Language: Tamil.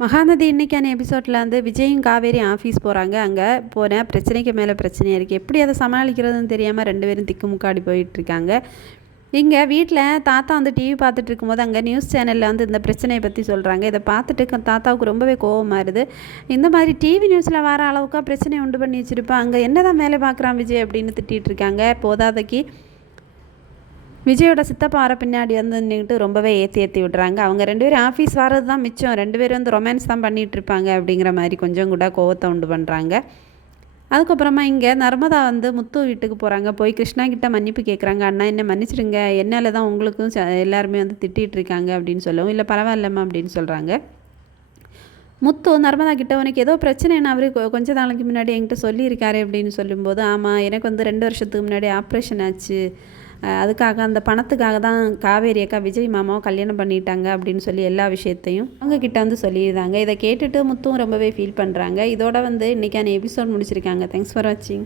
மகாநதி இன்னைக்கான எபிசோடில் வந்து விஜயும் காவேரி ஆஃபீஸ் போகிறாங்க. அங்கே போனேன், பிரச்சனைக்கு மேலே பிரச்சனையாக இருக்குது. எப்படி அதை சமாளிக்கிறதுன்னு தெரியாமல் 2 பேரும் திக்குமுக்காடி போயிட்டுருக்காங்க. இங்கே வீட்டில் தாத்தா வந்து டிவி பார்த்துட்டு இருக்கும்போது அங்கே நியூஸ் சேனலில் வந்து இந்த பிரச்சனையை பற்றி சொல்கிறாங்க. இதை பார்த்துட்டு தாத்தாவுக்கு ரொம்பவே கோவமாயிருது. இந்த மாதிரி டிவி நியூஸில் வர அளவுக்கு பிரச்சனையை உண்டு பண்ணி வச்சுருப்பா, அங்கே என்ன தான் வேலை பார்க்குறான் விஜய் அப்படின்னு திட்டிகிட்டு இருக்காங்க. போதாதைக்கு விஜயோட சித்தப்பா வர பின்னாடி வந்து நின்றுட்டு ரொம்பவே ஏற்றி விட்றாங்க. அவங்க 2 பேரும் ஆஃபீஸ் வர்றது தான் மிச்சம், 2 பேரும் வந்து ரொமான்ஸ் தான் பண்ணிகிட்ருப்பாங்க அப்படிங்கிற மாதிரி கொஞ்சம் கூட கோவத்தை உண்டு பண்ணுறாங்க. அதுக்கப்புறமா இங்கே நர்மதா வந்து முத்து வீட்டுக்கு போகிறாங்க. போய் கிருஷ்ணா கிட்ட மன்னிப்பு கேட்குறாங்க. அண்ணா என்ன மன்னிச்சிடுங்க, என்னால் தான் உங்களுக்கும் எல்லாருமே வந்து திட்டிகிட்ருக்காங்க அப்படின்னு சொல்லவும், இல்லை பரவாயில்லம்மா அப்படின்னு சொல்கிறாங்க. முத்து நர்மதா கிட்ட உனக்கு ஏதோ பிரச்சனைன்னு அவர் கொஞ்ச நாளைக்கு முன்னாடி என்கிட்ட சொல்லியிருக்காரு அப்படின்னு சொல்லும்போது, ஆமாம் எனக்கு வந்து 2 வருஷத்துக்கு முன்னாடி ஆப்ரேஷன் ஆச்சு, அதுக்காக அந்த பணத்துக்காக தான் காவேரி அக்கா விஜய் மாமாவை கல்யாணம் பண்ணிட்டாங்க அப்படின்னு சொல்லி எல்லா விஷயத்தையும் அவங்கக்கிட்ட வந்து சொல்லியிருந்தாங்க. இதை கேட்டுட்டு முத்தும் ரொம்பவே ஃபீல் பண்ணுறாங்க. இதோட வந்து இன்றைக்கான எபிசோட் முடிச்சிருக்காங்க. தேங்க்ஸ் ஃபார் வாட்சிங்.